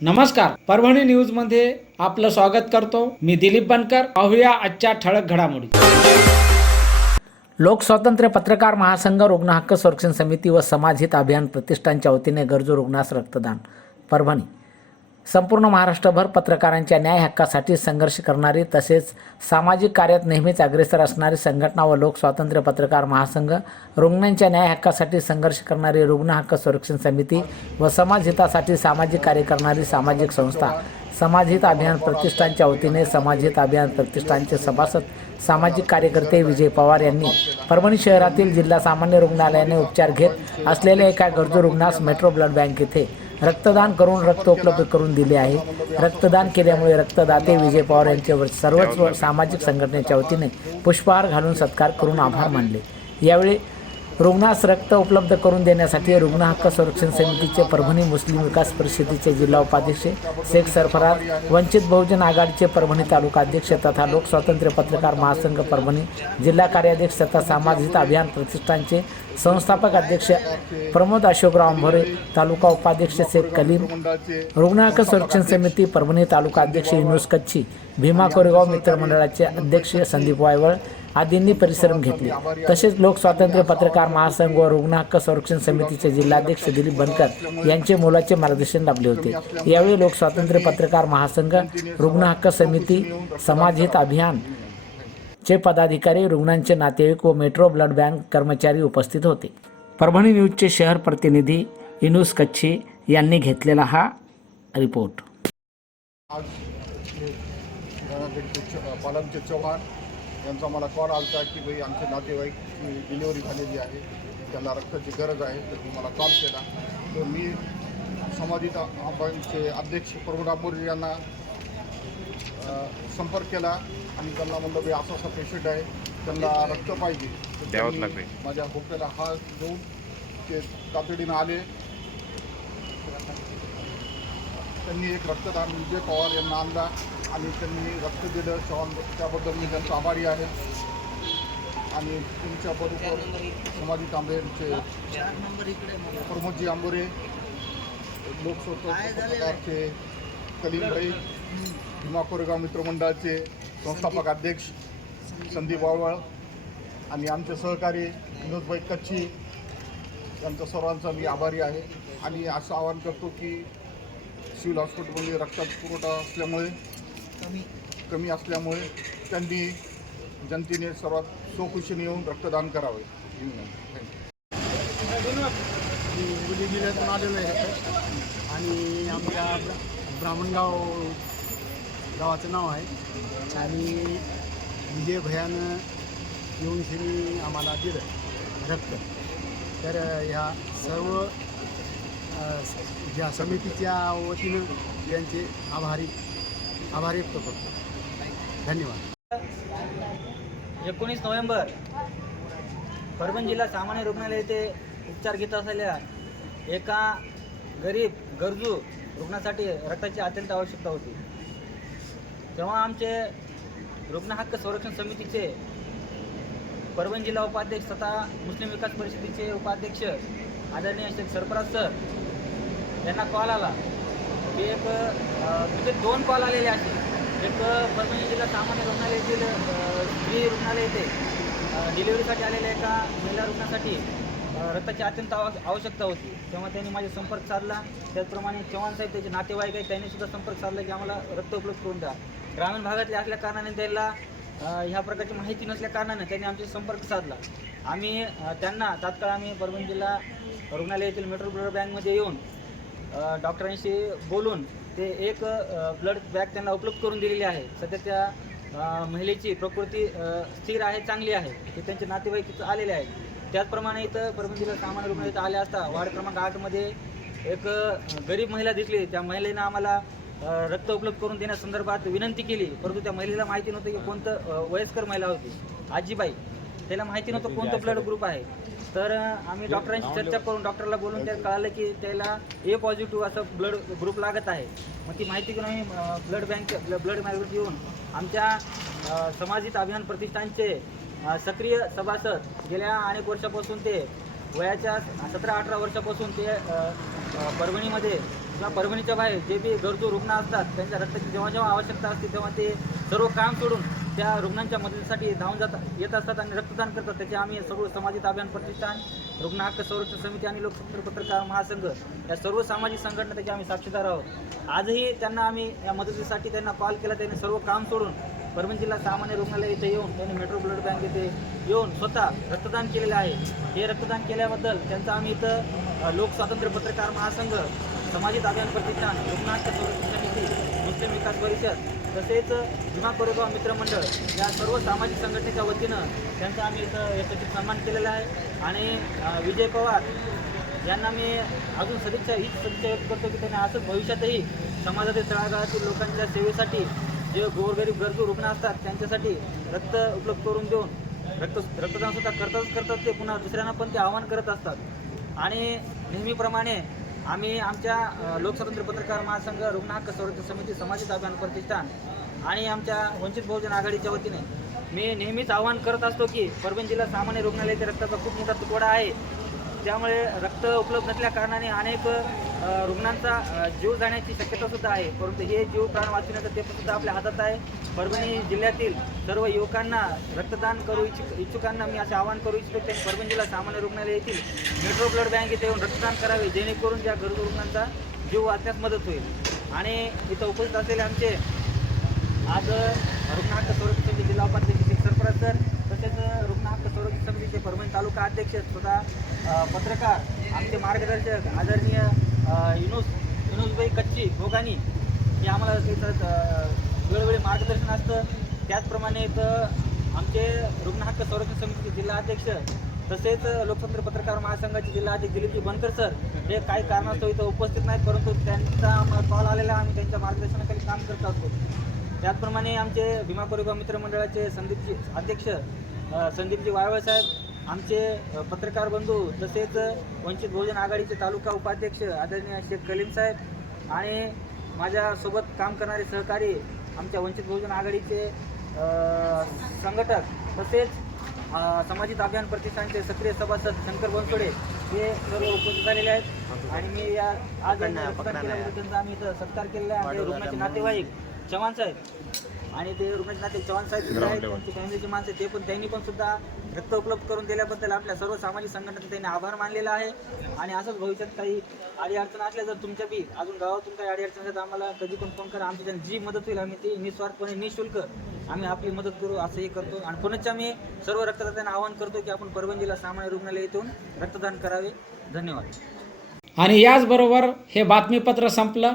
नमस्कार परभणी न्यूजमध्ये आपलं स्वागत करतो. मी दिलीप बनकर. पाहूया आजच्या ठळक घडामोडी. लोकस्वातंत्र्य पत्रकार महासंघ रुग्ण हक्क संरक्षण समिती व समाज हित अभियान प्रतिष्ठानच्या वतीने गरजू रुग्णास रक्तदान. परभणी. संपूर्ण महाराष्ट्रभर पत्रकारांच्या न्याय हक्कासाठी संघर्ष करणारी तसेच सामाजिक कार्यात नेहमीच अग्रेसर असणारी संघटना व लोकस्वातंत्र्य पत्रकार महासंघ रुग्णांच्या न्याय हक्कासाठी संघर्ष करणारी रुग्ण हक्क संरक्षण समिती व समाज हितासाठी सामाजिक कार्य करणारी सामाजिक संस्था समाजहित अभियान प्रतिष्ठानच्या वतीने समाजहित अभियान प्रतिष्ठानचे सभासद सामाजिक कार्यकर्ते विजय पवार यांनी परभणी शहरातील जिल्हा सामान्य रुग्णालयाने उपचार घेत असलेल्या एका गरजू रुग्णास मेट्रो ब्लड बँक येथे रक्तदान करून रक्त उपलब्ध करून दिले आहे. रक्तदान केल्यामुळे रक्तदाते विजय पवार यांच्यावर सर्वच सामाजिक संघटनेच्या वतीने पुष्पहार घालून सत्कार करून आभार मानले. यावेळी रुग्णास रक्त उपलब्ध करून देण्यासाठी रुग्ण हक्क संरक्षण समितीचे परभणी मुस्लिम विकास परिषदेचे जिल्हा उपाध्यक्ष शेख सरफराज वंचित बहुजन आघाडीचे परभणी तालुका अध्यक्ष तथा लोकस्वातंत्र्य पत्रकार महासंघ परभणी जिल्हा कार्याध्यक्ष तथा सामाजिक अभियान प्रतिष्ठानचे संस्थापक अध्यक्ष प्रमोद अशोकराव अंभोरे तालुका उपाध्यक्ष शेख कलीम रुग्ण हक्क संरक्षण समिती परभणी तालुका अध्यक्ष युनुस कच्छी भीमा कोरेगाव मित्रमंडळाचे अध्यक्ष संदीप वायवळ आदींनी परिश्रम घेतले. तसेच लोकस्वातंत्र्य पत्रकार महासंघ व रुग्ण हक्क संरक्षण समितीचे जिल्हाध्यक्ष दिलीप बनकर यांचे मोलाचे मार्गदर्शन लाभले होते. यावेळी लोकस्वातंत्र्य पत्रकार महासंघ रुग्ण हक्क समिती समाजहित अभियान चे पदाधिकारी रुग्णांचे नातेवाईक व मेट्रो ब्लड बँक कर्मचारी उपस्थित होते. परभणी न्यूजचे शहर प्रतिनिधी इनुस कच्छी यांनी घेतलेला हा रिपोर्ट. आज पालमचे चव्हाण यांचा मला कॉल आला की भाई आमचे नातेवाईकची डिलिव्हरी झालेली आहे. त्यांना रक्ताची गरज आहे तर मी मला कॉल केला. तर मी समाजित आबांचे अध्यक्ष प्रभू रामोरी यांना संपर्क केला आणि त्यांना म्हणलं भाई असा असा पेशंट आहे त्यांना रक्त पाहिजे. माझ्या खोक्याला हात देऊन ते तातडीनं आले. त्यांनी एक रक्तदान विजय पवार यांना आणला आणि त्यांनी रक्त दिलं. शॉन त्याबद्दल मी त्यांचा आभारी आहे. आणि तुमच्याबरोबर समाधी तांबेचे प्रमोदजी आंबोरे लोकसत्ताचे कलीमभाई भीमा कोरेगाव मित्रमंडळाचे संस्थापक अध्यक्ष संदीप वावळ आणि आमचे सहकारी विनोदभाई कच्छी यांचा सर्वांचा मी आभारी आहे. आणि असं आवाहन करतो की सिव्हिल हॉस्पिटलमध्ये रक्ताचा पुरवठा असल्यामुळे कमी. कमी असल्यामुळे त्यांनी जनतेने सर्वात चौकशीने येऊन रक्तदान करावे. हिंगोली जिल्ह्यातून आलेलो आहे आणि आमच्या ब्रा- ब्राह्मणगाव गावाचं नाव आहे. आणि विजय भयानं येऊन त्यांनी आम्हाला दिलं रक्त. तर ह्या सर्व ज्या समितीच्या वतीनं यांचे आभारी आभार व्यक्त करतो. धन्यवाद. एकोणीस नोव्हेंबर परभणी जिल्हा सामान्य रुग्णालय येथे उपचार घेत असलेल्या एका गरीब गरजू रुग्णासाठी रक्ताची अत्यंत आवश्यकता होती. तेव्हा आमचे रुग्ण हक्क संरक्षण समितीचे परभणी जिल्हा उपाध्यक्ष तथा मुस्लिम विकास परिषदेचे उपाध्यक्ष आदरणीय शेख सरफराज सर त्यांना कॉल आला. की एक अ, तिथे दोन कॉल आलेले आहेत एक परभणी जिल्हा सामान्य रुग्णालयातील स्त्री रुग्णालय येथे डिलिव्हरीसाठी आलेल्या एका महिला रुग्णासाठी रक्ताची अत्यंत आव- आवश्यकता होती. तेव्हा त्यांनी माझा संपर्क साधला. त्याचप्रमाणे चव्हाण साहेब त्याचे नातेवाईक आहेत त्यांनी सुद्धा संपर्क साधला की आम्हाला रक्त उपलब्ध करून द्या. ग्रामीण भागातले असल्या कारणाने त्याला ह्या प्रकारची माहिती नसल्या कारणाने त्यांनी आमचे संपर्क साधला. आम्ही त्यांना तात्काळ आम्ही परभणी जिल्हा रुग्णालय येथील मेट्रो ब्लड बँकमध्ये येऊन डॉक्टरांशी बोलून ते एक ब्लड बॅग त्यांना उपलब्ध करून दिलेली आहे. सध्या त्या महिलेची प्रकृती स्थिर आहे चांगली आहे. ते त्यांचे नातेवाईक इथं आलेले आहेत. त्याचप्रमाणे इथं परभणी जिल्हा सामान्य रुग्णालय इथं आले असता वार्ड क्रमांक आठमध्ये एक गरीब महिला दिसली. त्या महिलेनं आम्हाला रक्त उपलब्ध करून देण्यासंदर्भात विनंती केली. परंतु त्या महिलेला माहिती नव्हतं की कोणतं वयस्कर महिला होती. आजीबाई त्याला माहिती नव्हतं कोणतं ब्लड ग्रुप आहे. तर आम्ही डॉक्टरांशी चर्चा करून डॉक्टरला बोलून त्यात कळालं की त्याला ए पॉझिटिव्ह असं ब्लड ग्रुप लागत आहे. मग ती माहिती घेऊन आम्ही ब्लड बँक ब्लड बँकेत येऊन आमच्या समाजित अभियान प्रतिष्ठानचे सक्रिय सभासद गेल्या अनेक वर्षापासून ते वयाच्या सतरा अठरा वर्षापासून ते परभणीमध्ये किंवा परभणीच्या बाहेर जे बी गरजू रुग्ण असतात त्यांच्या रक्ताची जेव्हा जेव्हा आवश्यकता असते तेव्हा ते सर्व काम सोडून त्या रुग्णांच्या मदतीसाठी धावून जातात येत असतात आणि रक्तदान करतात. त्याचे आम्ही सर्व सामाजिक अभियान प्रतिष्ठान रुग्ण हक्क संरक्षण समिती आणि लोकसंपर्क पत्रकार महासंघ या सर्व सामाजिक संघटना त्याचे आम्ही साक्षीदार आहोत. आजही त्यांना आम्ही या मदतीसाठी त्यांना कॉल केला त्यांनी सर्व काम सोडून परभणी जिल्हा सामान्य रुग्णालय इथे येऊन त्यांनी मेट्रो ब्लड बँक येथे येऊन स्वतः रक्तदान केलेलं आहे. हे रक्तदान केल्याबद्दल त्यांचं आम्ही इथं लोकस्वातंत्र्य पत्रकार महासंघ सामाजिक अभियान प्रतिष्ठान रुग्णांच्या संरक्षण समिती मुस्लिम विकास परिषद तसेच भीमा कोरेगाव मित्रमंडळ या सर्व सामाजिक संघटनेच्या वतीनं त्यांचा आम्ही इथं एकत्रित सन्मान केलेला आहे. आणि विजय पवार यांना मी अजून सदिच्छा हीच सदिच्छा व्यक्त करतो की त्यांनी असंच भविष्यातही समाजातील तळागाळातील लोकांच्या सेवेसाठी जे गोरगरीब गरजू रुग्ण असतात त्यांच्यासाठी रक्त उपलब्ध करून देऊन रक्त रक्तदान सुद्धा करताच करतात ते पुन्हा दुसऱ्यांना पण ते आवाहन करत असतात. आणि नेहमीप्रमाणे आम्ही आमच्या लोकस्वतंत्र लोकस्वातंत्र्य पत्रकार महासंघ रुग्ण हक्क संरक्षण समिती सामाजिक अभियान प्रतिष्ठान आणि आमच्या वंचित बहुजन आघाडीच्या वतीने मी नेहमीच आवाहन करत असतो की परभणी जिल्हा सामान्य रुग्णालयाच्या रक्ताचा खूप मोठा तुकडा आहे. त्यामुळे रक्त उपलब्ध नसल्या कारणाने अनेक रुग्णांचा जीव जाण्याची शक्यता सुद्धा आहे. परंतु हे जीव प्राण वाचवण्याचं ते सुद्धा आपल्या हातात आहे. परभणी जिल्ह्यातील सर्व युवकांना रक्तदान करू इच्छुक इच्छुकांना मी असे आवाहन करू इच्छितो की परभणी जिल्हा सामान्य रुग्णालय येथील मेट्रो ब्लड बँक इथे येऊन रक्तदान करावे जेणेकरून त्या गरजू रुग्णांचा जीव वाचण्यास मदत होईल. आणि इथं उपस्थित असलेले आमचे आज रुग्ण हक्क संरक्षण समिती जिल्हा उपाध्यक्ष शेख सर तसेच रुग्ण हक्क संरक्षण समितीचे परभणी तालुका अध्यक्ष स्वतः पत्रकार आमचे मार्गदर्शक आदरणीय युनुस युनुसबाई कच्ची भोगानी हे आम्हाला तिथं वेळोवेळी मार्गदर्शन असतं. त्याचप्रमाणे इथं आमचे रुग्ण हक्क संरक्षण समितीचे जिल्हा अध्यक्ष तसेच लोकतंत्र पत्रकार महासंघाचे जिल्हा अध्यक्ष दिलीपजी बनकर सर हे काही कारणास्तव इथं उपस्थित नाहीत परंतु त्यांचा आम्हाला कॉल आलेला आहे, आम्ही त्यांच्या मार्गदर्शनाखाली काम करत असतो. त्याचप्रमाणे आमचे भीमा कोरेगाव मित्रमंडळाचे संदीपजी अध्यक्ष संदीपजी वायवळ साहेब आमचे पत्रकार बंधू तसेच वंचित बहुजन आघाडीचे तालुका उपाध्यक्ष आदरणीय शेख कलीम साहेब आणि माझ्यासोबत काम करणारे सहकारी आमच्या वंचित बहुजन आघाडीचे संघटक तसेच सामाजिक अभियान प्रतिष्ठानचे सक्रिय सभासद शंकर बनसोडे हे सर्व उपस्थित झालेले आहेत. आणि मी या आज त्यांचा आम्ही इथं सत्कार केलेला आहे. रुग्णाचे नातेवाईक चव्हाण साहेब. आणि ते रुग्णनाथ चव्हाण साहेब सुद्धा आहेत त्यांची फॅमिलीची माणसं ते पण त्यांनी पण सुद्धा रक्त उपलब्ध करून दिल्याबद्दल आपल्या सर्व सामाजिक संघटनेचे त्यांनी आभार मानलेला आहे. आणि असंच भविष्यात काही अडीअडचण असल्या जर तुमच्या बी अजून गावातून काही अडीअडचण असल्या तर आम्हाला कधी पण फोन करा. आमची जी मदत होईल आम्ही ती निस्वार्थपणे निशुल्क आम्ही आपली मदत करू असंही करतो. आणि पुनश्च आम्ही सर्व रक्तदात्यांना आवाहन करतो की आपण परभणी जिल्हा सामान्य रुग्णालय येथून रक्तदान करावे. धन्यवाद. आणि याचबरोबर हे बातमीपत्र संपलं.